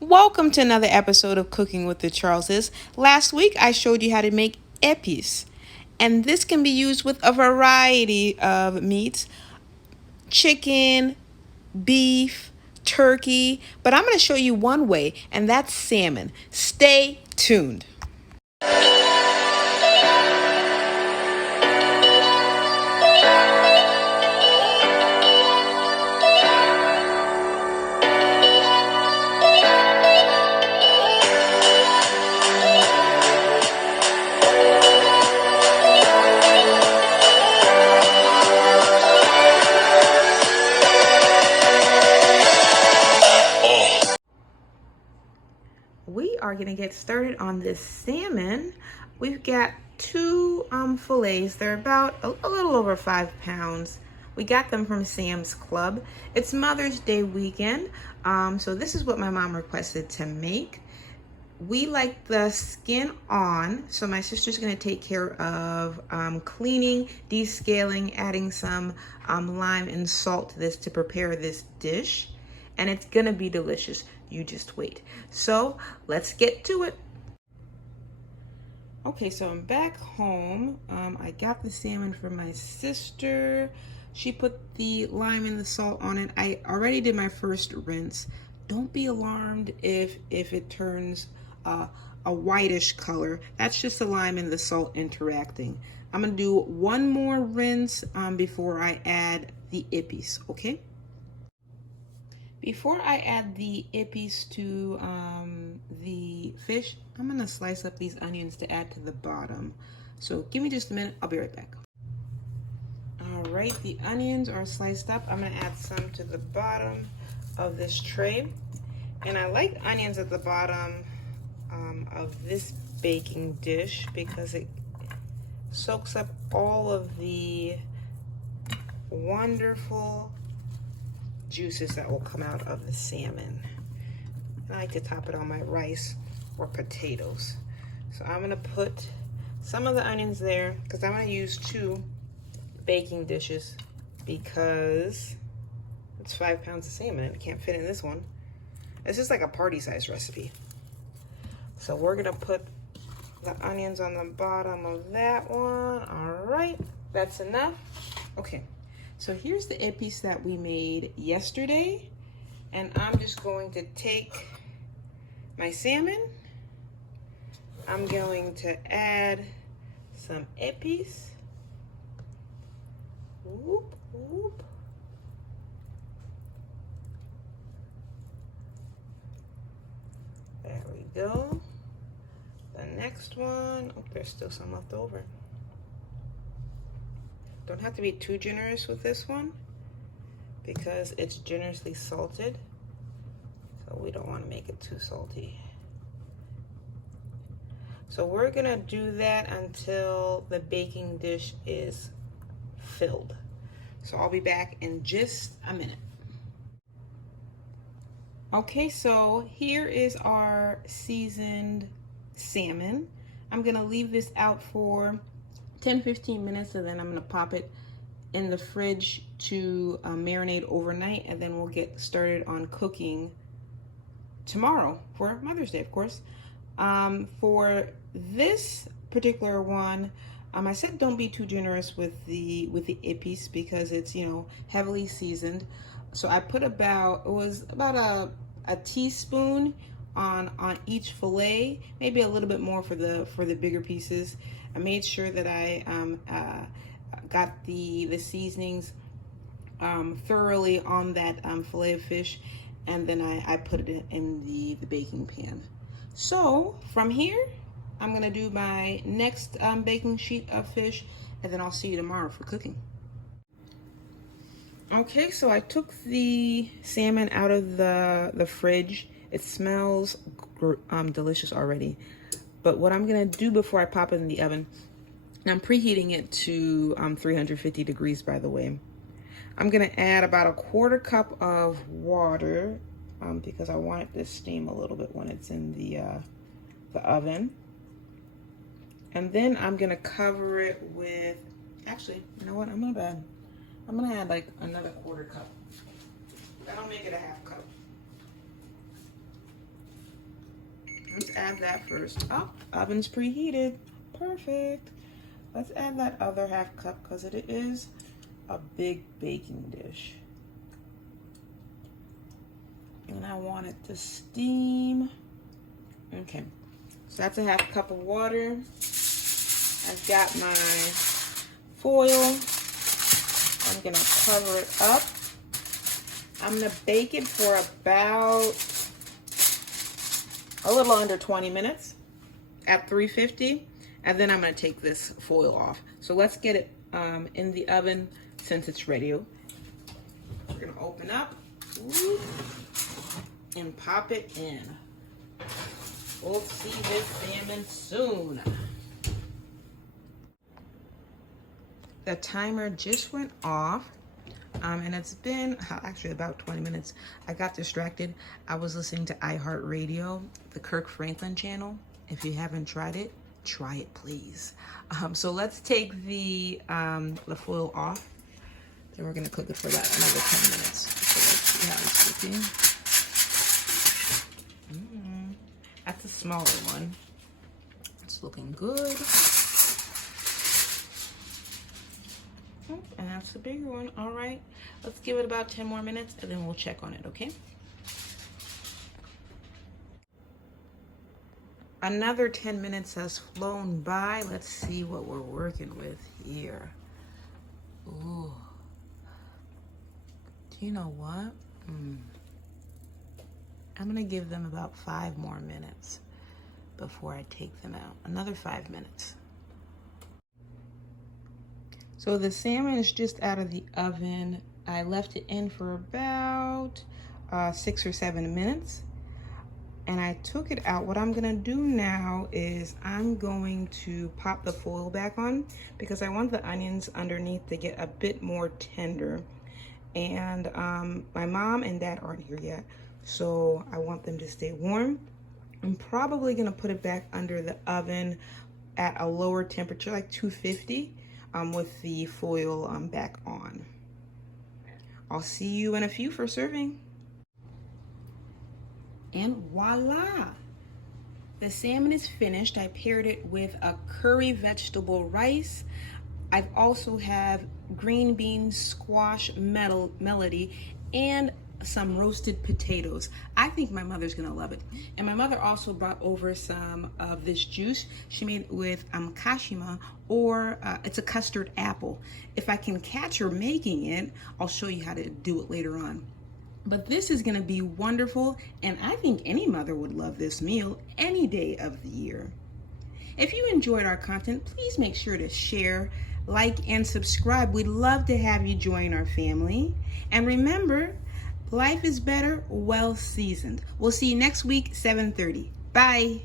Welcome to another episode of Cooking with the Charleses. Last week I showed you how to make Epis, and this can be used with a variety of meats: chicken, beef, turkey, but I'm going to show you one way, and that's salmon. Stay tuned. We are going to get started on this salmon. We've got two fillets. They're about a little over 5 pounds. We got them from Sam's Club. It's Mother's Day weekend, so this is what my mom requested to make. We like the skin on, so my sister's going to take care of cleaning, descaling, adding some lime and salt to this to prepare this dish, and it's going to be delicious. You just wait. So let's get to it. Okay, so I'm back home. I got the salmon from my sister. She put the lime and the salt on it. I already did my first rinse. Don't be alarmed if it turns a whitish color. That's just the lime and the salt interacting. I'm gonna do one more rinse before I add the Epis, okay? Before I add the Epis to the fish, I'm gonna slice up these onions to add to the bottom. So give me just a minute, I'll be right back. All right, the onions are sliced up. I'm gonna add some to the bottom of this tray. And I like onions at the bottom of this baking dish because it soaks up all of the wonderful juices that will come out of the salmon. And I like to top it on my rice or potatoes. So I'm gonna put some of the onions there because I'm gonna use 2 baking dishes because it's 5 pounds of salmon and it can't fit in this one. It's just like a party size recipe. So we're gonna put the onions on the bottom of that one. All right, that's enough. Okay. So here's the Epis that we made yesterday, and I'm just going to take my salmon. I'm going to add some Epis. Whoop, whoop. There we go. The next one, oh, there's still some left over. Don't have to be too generous with this one because it's generously salted, so we don't want to make it too salty. So we're gonna do that until the baking dish is filled. So I'll be back in just a minute. Okay, so here is our seasoned salmon. I'm gonna leave this out for 10-15 minutes, and then I'm gonna pop it in the fridge to marinate overnight, and then we'll get started on cooking tomorrow for Mother's Day, of course. For this particular one, I said don't be too generous with the Epis because it's, you know, heavily seasoned. So I put about a teaspoon on each fillet, maybe a little bit more for the bigger pieces. I made sure that I got the seasonings thoroughly on that fillet of fish, and then I put it in the baking pan. So from here, I'm gonna do my next baking sheet of fish, and then I'll see you tomorrow for cooking. Okay, so I took the salmon out of the fridge. It smells delicious already. But what I'm gonna do before I pop it in the oven, and I'm preheating it to 350 degrees, by the way. I'm gonna add about a 1/4 cup of water because I want it to steam a little bit when it's in the oven. And then I'm gonna cover it with, actually, you know what? I'm gonna add like another 1/4 cup. That'll make it a 1/2 cup. Let's add that first. Oh, oven's preheated. Perfect. Let's add that other half cup because it is a big baking dish. And I want it to steam. Okay, so that's a half cup of water. I've got my foil. I'm gonna cover it up. I'm gonna bake it for about a little under 20 minutes at 350, and then I'm gonna take this foil off. So let's get it in the oven since it's ready. We're gonna open up and pop it in. We'll see this salmon soon. The timer just went off. And it's been actually about 20 minutes. I got distracted. I was listening to iHeartRadio, the Kirk Franklin channel. If you haven't tried it, try it, please. So let's take the foil off. Then we're gonna cook it for about another 10 minutes. So let's see how it's looking. That's a smaller one. It's looking good. And that's the bigger one. All right, let's give it about 10 more minutes and then we'll check on it, okay? Another 10 minutes has flown by. Let's see what we're working with here. Ooh. Do you know what? I'm gonna give them about 5 more minutes before I take them out. Another 5 minutes. So the salmon is just out of the oven. I left it in for about 6 or 7 minutes. And I took it out. What I'm gonna do now is I'm going to pop the foil back on because I want the onions underneath to get a bit more tender. And my mom and dad aren't here yet, so I want them to stay warm. I'm probably gonna put it back under the oven at a lower temperature, like 250. With the foil back on. I'll see you in a few for serving. And voila! The salmon is finished. I paired it with a curry vegetable rice. I also have green beans, squash melody, and some roasted potatoes. I think my mother's gonna love it. And my mother also brought over some of this juice. She made it with kashima, or it's a custard apple. If I can catch her making it, I'll show you how to do it later on. But this is gonna be wonderful, and I think any mother would love this meal any day of the year. If you enjoyed our content, please make sure to share, like, and subscribe. We'd love to have you join our family. And remember, life is better well seasoned. We'll see you next week, 7:30. Bye.